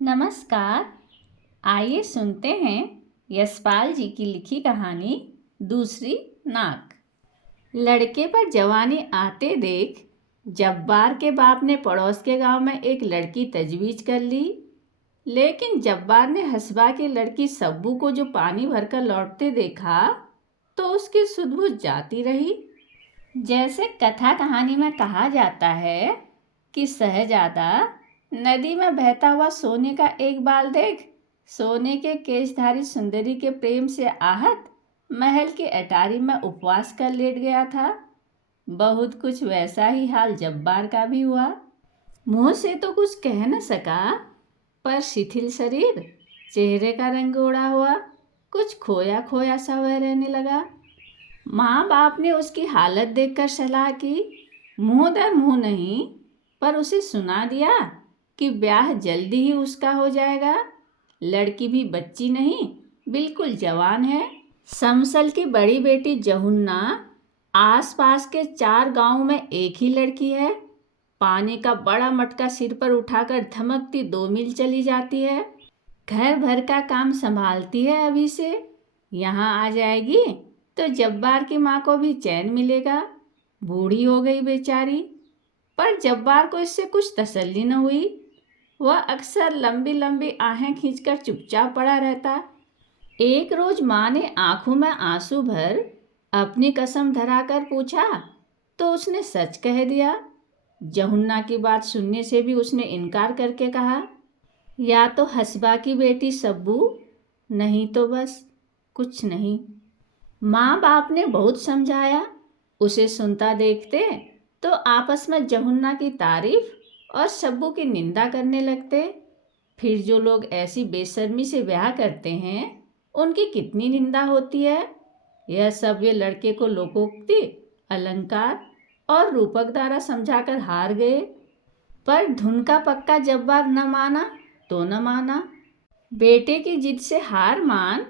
नमस्कार। आइए सुनते हैं यशपाल जी की लिखी कहानी दूसरी नाक। लड़के पर जवानी आते देख जब्बार के बाप ने पड़ोस के गांव में एक लड़की तजवीज कर ली। लेकिन जब्बार ने हसबा की लड़की सब्बू को जो पानी भरकर लौटते देखा तो उसकी सुध-बुध जाती रही। जैसे कथा कहानी में कहा जाता है कि शहजादा नदी में बहता हुआ सोने का एक बाल देख सोने के केशधारी सुंदरी के प्रेम से आहत महल की अटारी में उपवास कर लेट गया था। बहुत कुछ वैसा ही हाल जब्बार का भी हुआ। मुंह से तो कुछ कह न सका, पर शिथिल शरीर, चेहरे का रंग उड़ा हुआ, कुछ खोया खोया सा वह रहने लगा। माँ बाप ने उसकी हालत देखकर सलाह की, मुंह दर मुंह नहीं, पर उसे सुना दिया कि ब्याह जल्दी ही उसका हो जाएगा। लड़की भी बच्ची नहीं, बिल्कुल जवान है। समसल की बड़ी बेटी जहुन्ना आसपास के 4 गांव में एक ही लड़की है। पानी का बड़ा मटका सिर पर उठाकर धमकती 2 मील चली जाती है। घर भर का काम संभालती है अभी से। यहाँ आ जाएगी तो जब्बार की माँ को भी चैन मिलेगा। बूढ़ी हो गई बेचारी। पर जब्बार को इससे कुछ तसल्ली न हुई। वह अक्सर लंबी लंबी आहें खींचकर चुपचाप पड़ा रहता। एक रोज माँ ने आंखों में आंसू भर अपनी कसम धराकर पूछा तो उसने सच कह दिया। जहुन्ना की बात सुनने से भी उसने इनकार करके कहा, या तो हसबा की बेटी सब्बू, नहीं तो बस कुछ नहीं। माँ बाप ने बहुत समझाया। उसे सुनता देखते तो आपस में जहुन्ना की तारीफ और सब्बू की निंदा करने लगते। फिर जो लोग ऐसी बेशर्मी से ब्याह करते हैं उनकी कितनी निंदा होती है। यह सब वे लड़के को लोकोक्ति, अलंकार और रूपक द्वारा समझाकर हार गए। पर धुन का पक्का जब्बार न माना तो न माना। बेटे की जिद से हार मान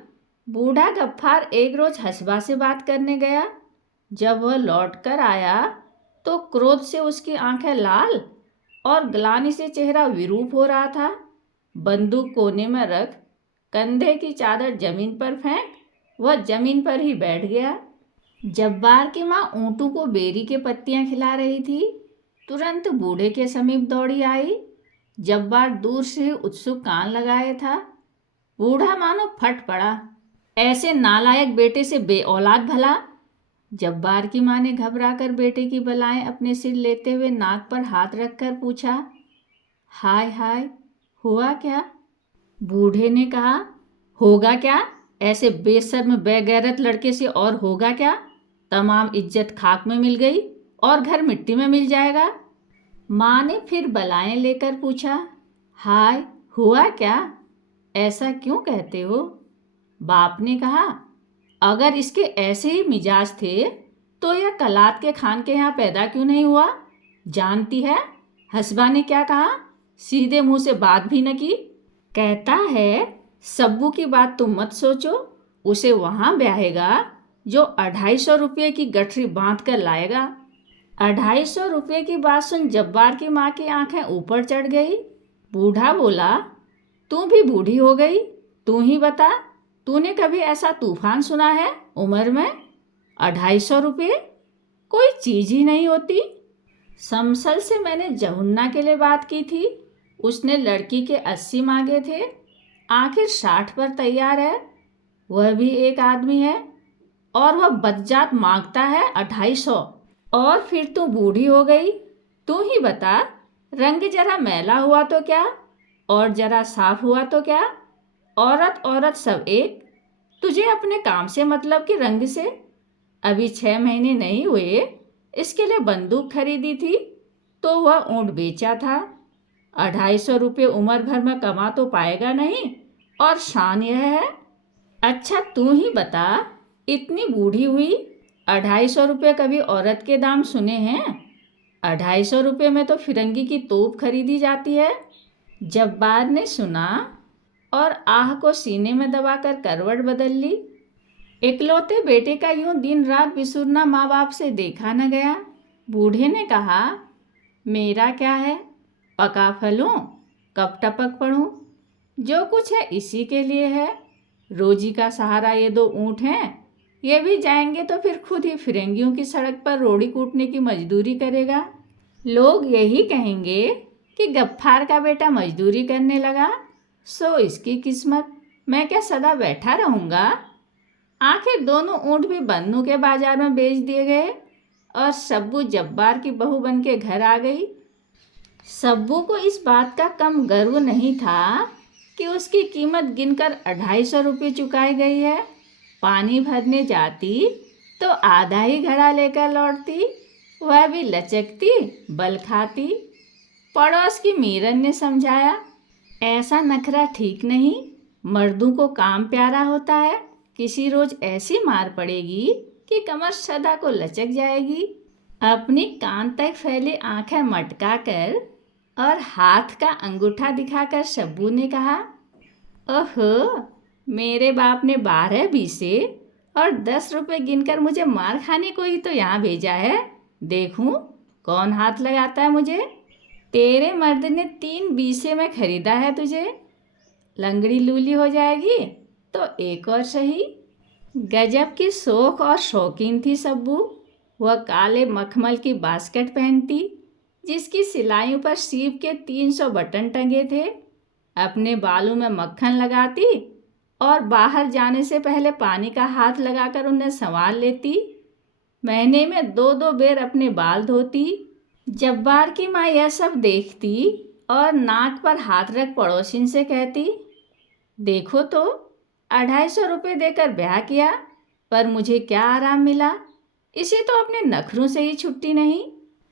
बूढ़ा गफ्फार एक रोज हसबा से बात करने गया। जब वह लौट कर आया तो क्रोध से उसकी आंखें लाल और ग्लानि से चेहरा विरूप हो रहा था। बंदूक कोने में रख, कंधे की चादर जमीन पर फेंक, वह जमीन पर ही बैठ गया। जब्बार की माँ ऊँटों को बेरी के पत्तियां खिला रही थी। तुरंत बूढ़े के समीप दौड़ी आई। जब्बार दूर से ही उत्सुक कान लगाए था। बूढ़ा मानो फट पड़ा, ऐसे नालायक बेटे से बेऔलाद भला। जब्बार की माँ ने घबराकर बेटे की बलाएं अपने सिर लेते हुए नाक पर हाथ रखकर पूछा, हाय हाय, हुआ क्या? बूढ़े ने कहा, होगा क्या? ऐसे बेशर्म बेगैरत लड़के से और होगा क्या? तमाम इज्जत खाक में मिल गई और घर मिट्टी में मिल जाएगा। माँ ने फिर बलाएं लेकर पूछा, हाय, हुआ क्या? ऐसा क्यों कहते हो? बाप ने कहा, अगर इसके ऐसे ही मिजाज थे तो यह कलात के खान के यहाँ पैदा क्यों नहीं हुआ? जानती है हसबा ने क्या कहा? सीधे मुंह से बात भी न की। कहता है सब्बू की बात तुम मत सोचो, उसे वहाँ ब्याहेगा जो 250 रुपये की गठरी बांध कर लाएगा। 250 रुपये की बात सुन जब्बार की माँ की आंखें ऊपर चढ़ गई। बूढ़ा बोला, तू भी बूढ़ी हो गई, तू ही बता, तूने कभी ऐसा तूफान सुना है उम्र में? 250 रुपये कोई चीज ही नहीं होती। समसल से मैंने जहुन्ना के लिए बात की थी। उसने लड़की के 80 मांगे थे, आखिर 60 पर तैयार है। वह भी एक आदमी है और वह बदजात मांगता है 250। और फिर तू बूढ़ी हो गई। तू ही बता, रंग जरा मैला हुआ तो क्या और जरा साफ हुआ तो क्या? औरत औरत सब एक। तुझे अपने काम से मतलब कि रंग से? अभी 6 महीने नहीं हुए इसके लिए बंदूक खरीदी थी तो वह ऊँट बेचा था। 250 रुपये उम्र भर में कमा तो पाएगा नहीं, और शान यह है। अच्छा तू ही बता, इतनी बूढ़ी हुई 250 रुपये कभी औरत के दाम सुने हैं? 250 रुपये में तो फिरंगी की तोप खरीदी जाती है। जब्बार ने सुना और आह को सीने में दबाकर करवट बदल ली। इकलौते बेटे का यूं दिन रात बिसुरना माँ बाप से देखा न गया। बूढ़े ने कहा, मेरा क्या है, पका फलूं कब टपक पड़ूं। जो कुछ है इसी के लिए है। रोजी का सहारा ये 2 ऊँट हैं, ये भी जाएंगे तो फिर खुद ही फिरंगियों की सड़क पर रोड़ी कूटने की मजदूरी करेगा। लोग यही कहेंगे कि गफ्फार का बेटा मजदूरी करने लगा, सो इसकी किस्मत, मैं क्या सदा बैठा रहूँगा। आखिर दोनों ऊँट भी बन्नू के बाजार में बेच दिए गए और सब्बू जब्बार की बहू बन के घर आ गई। सब्बू को इस बात का कम गर्व नहीं था कि उसकी कीमत गिनकर 250 रुपये चुकाई गई है। पानी भरने जाती तो आधा ही घड़ा लेकर लौटती, वह भी लचकती बल खाती। पड़ोस की मीरन ने समझाया, ऐसा नखरा ठीक नहीं, मर्दों को काम प्यारा होता है। किसी रोज ऐसी मार पड़ेगी कि कमर सदा को लचक जाएगी। अपनी कान तक फैली आंखें मटका कर और हाथ का अंगूठा दिखाकर सब्बू ने कहा, ओहो, मेरे बाप ने 12 बीसे और 10 रुपये गिनकर मुझे मार खाने को ही तो यहाँ भेजा है। देखूं कौन हाथ लगाता है मुझे। तेरे मर्द ने 3 बीसे में खरीदा है तुझे। लंगड़ी लूली हो जाएगी तो एक और सही। गजब की शौक और शौकीन थी सब्बू। वह काले मखमल की बास्केट पहनती जिसकी सिलाइयों पर सीप के 300 बटन टंगे थे। अपने बालों में मक्खन लगाती और बाहर जाने से पहले पानी का हाथ लगाकर उन्हें संवार लेती। महीने में 2-2 बेर अपने बाल धोती। जब्बार की माँ यह सब देखती और नाक पर हाथ रख पड़ोसिन से कहती, देखो तो 250 रुपये देकर ब्याह किया, पर मुझे क्या आराम मिला। इसे तो अपने नखरों से ही छुट्टी नहीं।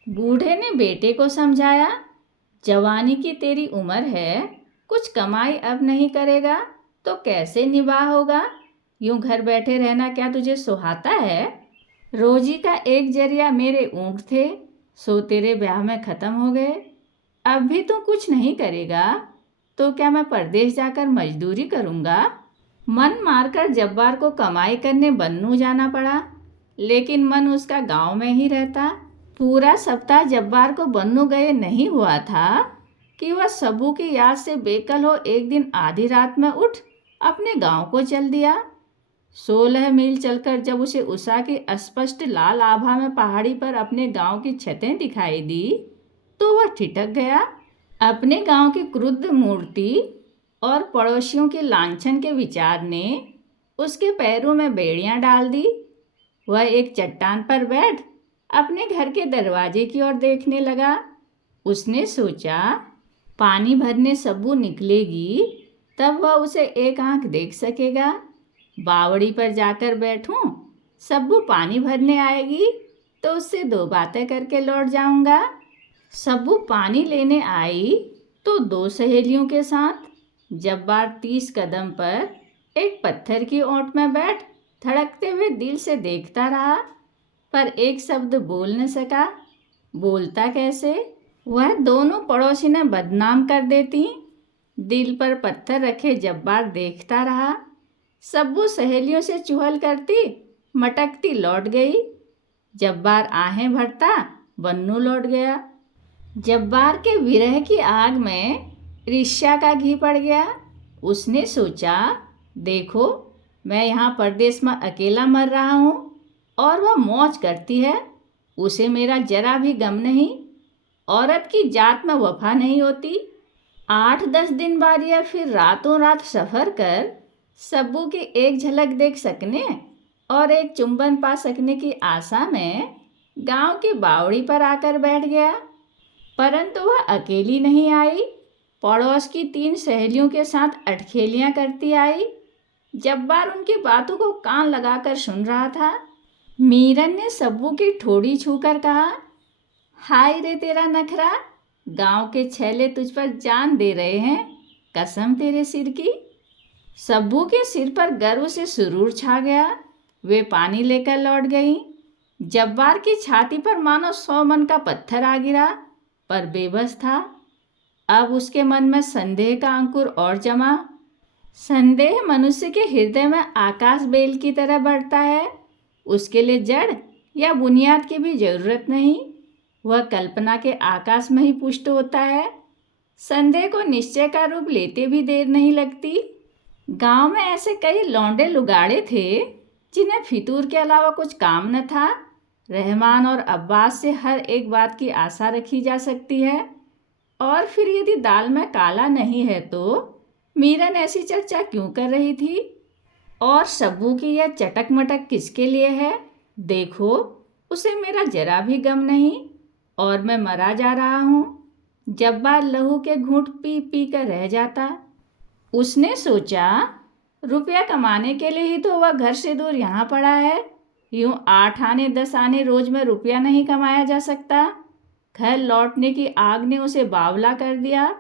बूढ़े ने बेटे को समझाया, जवानी की तेरी उम्र है, कुछ कमाई अब नहीं करेगा तो कैसे निवाह होगा। यूं घर बैठे रहना क्या तुझे सुहाता है। रोजी का एक जरिया मेरे ऊँट थे, सो तेरे ब्याह में ख़त्म हो गए। अब भी तू कुछ नहीं करेगा तो क्या मैं परदेश जाकर मजदूरी करूँगा। मन मारकर जब्बार को कमाई करने बन्नू जाना पड़ा, लेकिन मन उसका गांव में ही रहता। पूरा सप्ताह जब्बार को बन्नू गए नहीं हुआ था कि वह सब्बू की याद से बेकल हो एक दिन आधी रात में उठ अपने गांव को चल दिया। 16 मील चलकर जब उसे उषा की अस्पष्ट लाल आभा में पहाड़ी पर अपने गांव की छतें दिखाई दी तो वह ठिठक गया। अपने गांव की क्रुद्ध मूर्ति और पड़ोसियों के लांछन के विचार ने उसके पैरों में बेड़ियां डाल दी। वह एक चट्टान पर बैठ अपने घर के दरवाजे की ओर देखने लगा। उसने सोचा, पानी भरने सब्बू निकलेगी तब वह उसे एक आंख देख सकेगा। बावड़ी पर जाकर बैठूं, सब्बू पानी भरने आएगी तो उससे 2 बातें करके लौट जाऊंगा। सब्बू पानी लेने आई तो 2 सहेलियों के साथ। जब्बार 30 कदम पर एक पत्थर की ओंट में बैठ धड़कते हुए दिल से देखता रहा, पर एक शब्द बोल न सका। बोलता कैसे, वह दोनों पड़ोसिनें बदनाम कर देती। दिल पर पत्थर रखे जब्बार देखता रहा। सब्बू सहेलियों से चुहल करती मटकती लौट गई। जब्बार आहें भरता बन्नू लौट गया। जब्बार के विरह की आग में ईर्ष्या का घी पड़ गया। उसने सोचा, देखो मैं यहाँ परदेश में अकेला मर रहा हूँ और वह मौज करती है, उसे मेरा जरा भी गम नहीं। औरत की जात में वफा नहीं होती। 8-10 दिन बाद या फिर रातों रात सफ़र कर सब्बू की एक झलक देख सकने और एक चुंबन पा सकने की आशा में गांव की बावड़ी पर आकर बैठ गया। परंतु वह अकेली नहीं आई, पड़ोस की 3 सहेलियों के साथ अटखेलियां करती आई। जब्बार उनकी बातों को कान लगाकर सुन रहा था। मीरन ने सब्बू की ठोड़ी छूकर कहा, हाय रे तेरा नखरा, गांव के छैले तुझ पर जान दे रहे हैं, कसम तेरे सिर की। सब्बू के सिर पर गर्व से सुरूर छा गया। वे पानी लेकर लौट गईं। जब्बार की छाती पर मानो 100 मन का पत्थर आ गिरा, पर बेबस था। अब उसके मन में संदेह का अंकुर और जमा। संदेह मनुष्य के हृदय में आकाश बेल की तरह बढ़ता है। उसके लिए जड़ या बुनियाद की भी जरूरत नहीं, वह कल्पना के आकाश में ही पुष्ट होता है। संदेह को निश्चय का रूप लेते भी देर नहीं लगती। गांव में ऐसे कई लौंडे लुगाड़े थे जिन्हें फितूर के अलावा कुछ काम न था। रहमान और अब्बास से हर एक बात की आशा रखी जा सकती है। और फिर यदि दाल में काला नहीं है तो मीरन ऐसी चर्चा क्यों कर रही थी? और सब्बू की यह चटक मटक किसके लिए है? देखो, उसे मेरा जरा भी गम नहीं और मैं मरा जा रहा हूँ। जब्बार लहू के घूंट पी पी कर रह जाता। उसने सोचा, रुपया कमाने के लिए ही तो वह घर से दूर यहाँ पड़ा है। यूं 8 आने 10 आने रोज में रुपया नहीं कमाया जा सकता। घर लौटने की आग ने उसे बावला कर दिया।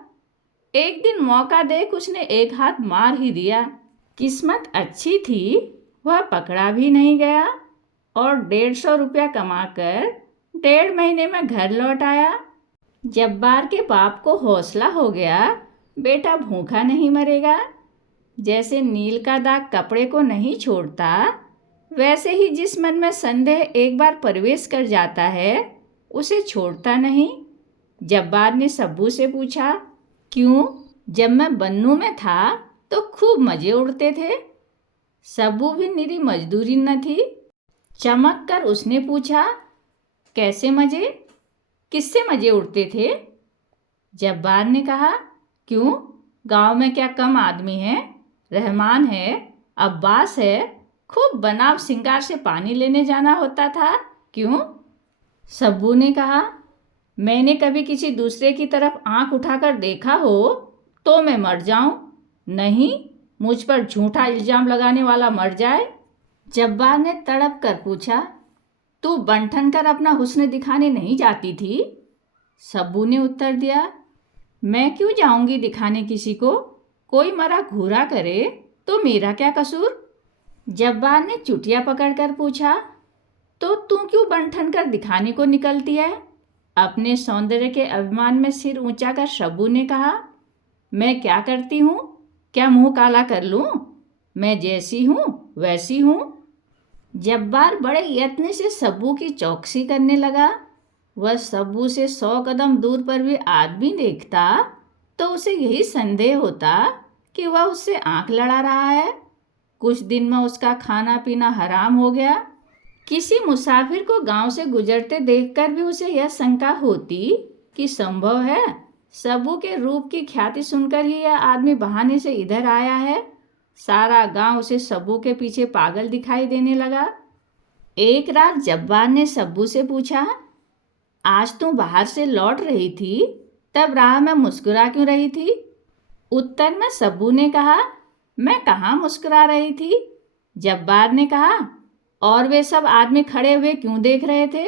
एक दिन मौका देख उसने एक हाथ मार ही दिया। किस्मत अच्छी थी, वह पकड़ा भी नहीं गया और 150 रुपया कमाकर 1.5 महीने में घर लौट आया। जब्बार के बाप को हौसला हो गया, बेटा भूखा नहीं मरेगा। जैसे नील का दाग कपड़े को नहीं छोड़ता, वैसे ही जिस मन में संदेह एक बार प्रवेश कर जाता है उसे छोड़ता नहीं। जब्बार ने सब्बू से पूछा, क्यों, जब मैं बन्नू में था तो खूब मजे उड़ते थे। सब्बू भी निरी मजदूरी न थी। चमक कर उसने पूछा, कैसे मजे, किससे मजे उड़ते थे? जब्बार ने कहा, क्यों, गांव में क्या कम आदमी हैं? रहमान है, अब्बास है, खूब बनाव सिंगार से पानी लेने जाना होता था। क्यों? सब्बू ने कहा, मैंने कभी किसी दूसरे की तरफ आंख उठाकर देखा हो तो मैं मर जाऊं, नहीं मुझ पर झूठा इल्जाम लगाने वाला मर जाए। जब्बार ने तड़प कर पूछा, तू बंठन कर अपना हुस्न दिखाने नहीं जाती थी? सब्बू ने उत्तर दिया, मैं क्यों जाऊंगी दिखाने किसी को? कोई मरा घूरा करे तो मेरा क्या कसूर? जब्बार ने चुटिया पकड़कर पूछा, तो तू क्यों बंठन कर दिखाने को निकलती है? अपने सौंदर्य के अभिमान में सिर ऊंचा कर सब्बू ने कहा, मैं क्या करती हूँ? क्या मुंह काला कर लूँ? मैं जैसी हूँ वैसी हूँ। जब्बार बड़े यत्न से सब्बू की चौकसी करने लगा। वह सब्बू से 100 कदम दूर पर भी आदमी देखता तो उसे यही संदेह होता कि वह उससे आंख लड़ा रहा है। कुछ दिन में उसका खाना पीना हराम हो गया। किसी मुसाफिर को गांव से गुजरते देखकर भी उसे यह शंका होती कि संभव है सब्बू के रूप की ख्याति सुनकर ही यह आदमी बहाने से इधर आया है। सारा गांव उसे सब्बू के पीछे पागल दिखाई देने लगा। एक रात जब्बार ने सब्बू से पूछा, आज तू बाहर से लौट रही थी, तब राह में मुस्कुरा क्यों रही थी? उत्तर में सब्बू ने कहा, मैं कहाँ मुस्कुरा रही थी। जब्बार ने कहा, और वे सब आदमी खड़े हुए क्यों देख रहे थे?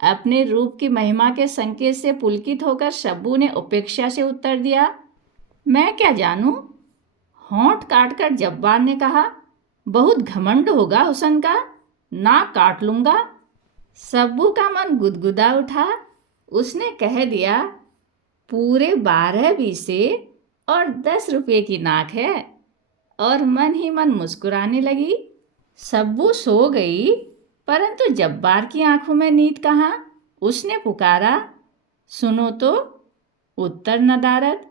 अपने रूप की महिमा के संकेत से पुलकित होकर सब्बू ने उपेक्षा से उत्तर दिया, मैं क्या जानूं। होंठ काटकर जब्बार ने कहा, बहुत घमंड होगा हुसन का, नाक काट लूंगा। सब्बू का मन गुदगुदा उठा। उसने कह दिया, पूरे 12 बीसे और 10 रुपये की नाक है, और मन ही मन मुस्कुराने लगी। सब्बू सो गई, परंतु जब्बार की आंखों में नींद कहाँ। उसने पुकारा, सुनो तो। उत्तर नदारद।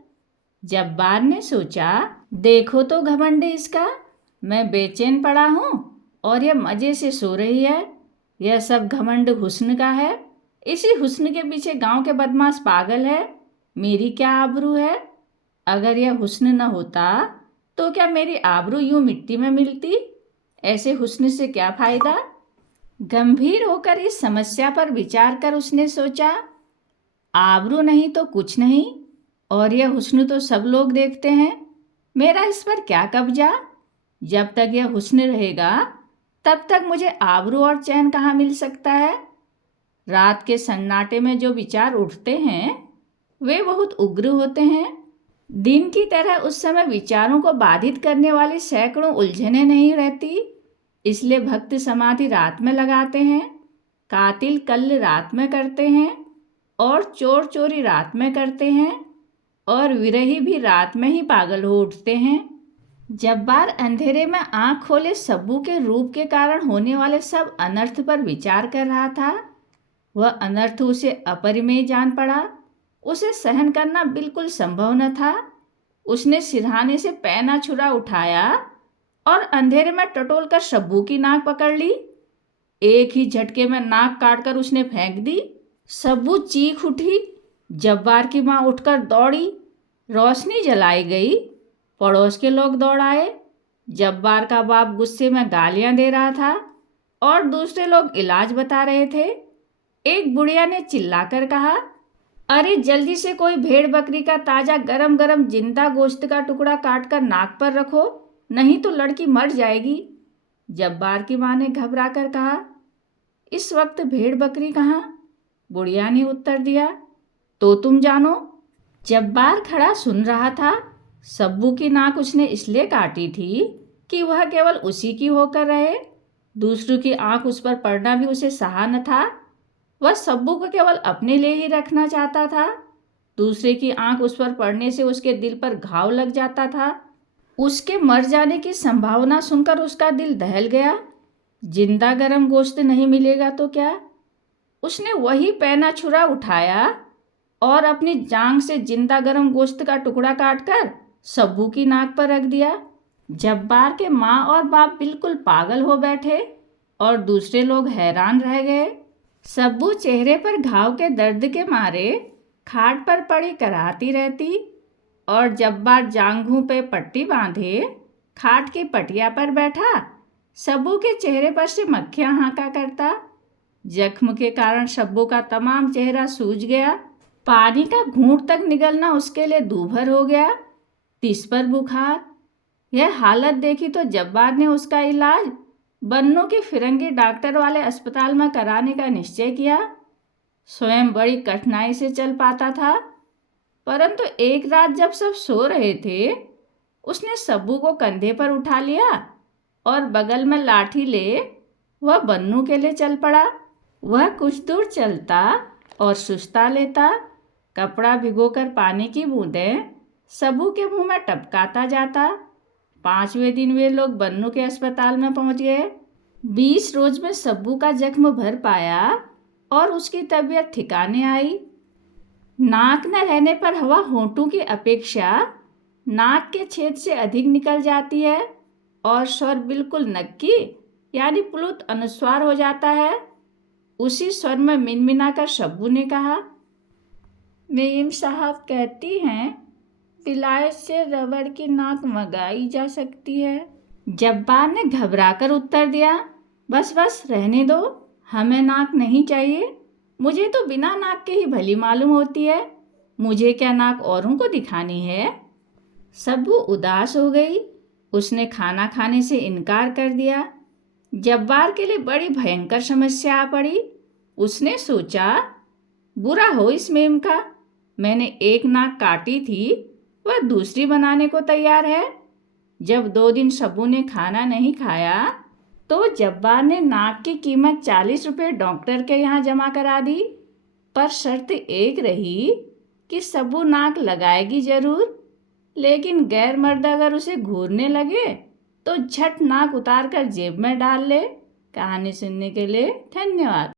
जब्बार ने सोचा, देखो तो घमंड इसका, मैं बेचैन पड़ा हूँ और यह मजे से सो रही है। यह सब घमंड हुस्न का है। इसी हुस्न के पीछे गांव के बदमाश पागल है। मेरी क्या आबरू है? अगर यह हुस्न न होता तो क्या मेरी आबरू यूं मिट्टी में मिलती? ऐसे हुस्न से क्या फायदा? गंभीर होकर इस समस्या पर विचार कर उसने सोचा, आबरू नहीं तो कुछ नहीं, और यह हुस्न तो सब लोग देखते हैं। मेरा इस पर क्या कब्जा? जब तक यह हुस्न रहेगा तब तक मुझे आबरू और चैन कहाँ मिल सकता है? रात के सन्नाटे में जो विचार उठते हैं वे बहुत उग्र होते हैं। दिन की तरह उस समय विचारों को बाधित करने वाली सैकड़ों उलझनें नहीं रहती। इसलिए भक्त समाधि रात में लगाते हैं, कातिल कल्ल रात में करते हैं, और चोर चोरी रात में करते हैं, और विरही भी रात में ही पागल हो उठते हैं। जब्बार अंधेरे में आंख खोले सब्बू के रूप के कारण होने वाले सब अनर्थ पर विचार कर रहा था। वह अनर्थ उसे अपरिमेय जान पड़ा। उसे सहन करना बिल्कुल संभव न था। उसने सिरहाने से पैना छुरा उठाया और अंधेरे में टटोलकर सब्बू की नाक पकड़ ली। एक ही झटके में नाक काटकर उसने फेंक दी। सब्बू चीख उठी। जब्बार की माँ उठकर दौड़ी। रोशनी जलाई गई। पड़ोस के लोग दौड़ आए। जब्बार का बाप गुस्से में गालियां दे रहा था और दूसरे लोग इलाज बता रहे थे। एक बुढ़िया ने चिल्लाकर कहा, अरे जल्दी से कोई भेड़ बकरी का ताजा गरम गरम जिंदा गोश्त का टुकड़ा काटकर नाक पर रखो, नहीं तो लड़की मर जाएगी। जब्बार की माँ ने घबरा कर कहा, इस वक्त भेड़ बकरी कहाँ? बुढ़िया ने उत्तर दिया, तो तुम जानो। जब्बार खड़ा सुन रहा था। सब्बू की नाक उसने इसलिए काटी थी कि वह केवल उसी की होकर रहे। दूसरों की आंख उस पर पड़ना भी उसे सहा न था। वह सब्बू को केवल अपने लिए ही रखना चाहता था। दूसरे की आंख उस पर पड़ने से उसके दिल पर घाव लग जाता था। उसके मर जाने की संभावना सुनकर उसका दिल दहल गया। जिंदा गरम गोश्त नहीं मिलेगा तो क्या? उसने वही पैना छुरा उठाया और अपनी जांघ से जिंदा गरम गोश्त का टुकड़ा काटकर सब्बू की नाक पर रख दिया। जब्बार के माँ और बाप बिल्कुल पागल हो बैठे और दूसरे लोग हैरान रह गए। सब्बू चेहरे पर घाव के दर्द के मारे खाट पर पड़ी कराहती रहती और जब्बार जांघों पे पट्टी बांधे खाट की पटिया पर बैठा सब्बू के चेहरे पर से मक्खियां हाँका करता। जख्म के कारण सब्बू का तमाम चेहरा सूज गया। पानी का घूंट तक निगलना उसके लिए दूभर हो गया। तिस पर बुखार। यह हालत देखी तो जब्बार ने उसका इलाज बन्नू के फिरंगी डॉक्टर वाले अस्पताल में कराने का निश्चय किया। स्वयं बड़ी कठिनाई से चल पाता था, परंतु एक रात जब सब सो रहे थे, उसने सब्बू को कंधे पर उठा लिया और बगल में लाठी ले वह बन्नू के लिए चल पड़ा। वह कुछ दूर चलता और सुस्ता लेता, कपड़ा भिगोकर पानी की बूंदें सब्बू के मुंह में टपकाता जाता। 5वें दिन वे लोग बन्नू के अस्पताल में पहुंच गए। 20 रोज में सब्बू का जख्म भर पाया और उसकी तबीयत ठिकाने आई। नाक न रहने पर हवा होंठों की अपेक्षा नाक के छेद से अधिक निकल जाती है और स्वर बिल्कुल नक्की यानी प्लुत अनुस्वार हो जाता है। उसी स्वर में मिनमिनाकर सब्बू ने कहा, मेम साहब कहती हैं विलायत से रबड़ की नाक मंगाई जा सकती है। जब्बार ने घबराकर उत्तर दिया, बस बस रहने दो, हमें नाक नहीं चाहिए। मुझे तो बिना नाक के ही भली मालूम होती है, मुझे क्या नाक औरों को दिखानी है। सब्बू उदास हो गई। उसने खाना खाने से इनकार कर दिया। जब्बार के लिए बड़ी भयंकर समस्या आ पड़ी। उसने सोचा, बुरा हो इस मेम का, मैंने एक नाक काटी थी, वह दूसरी बनाने को तैयार है। जब 2 दिन सब्बू ने खाना नहीं खाया तो जब्बार ने नाक की कीमत 40 रुपये डॉक्टर के यहाँ जमा करा दी, पर शर्त एक रही कि सब्बू नाक लगाएगी जरूर, लेकिन गैर मर्द अगर उसे घूरने लगे तो झट नाक उतार कर जेब में डाल ले। कहानी सुनने के लिए धन्यवाद।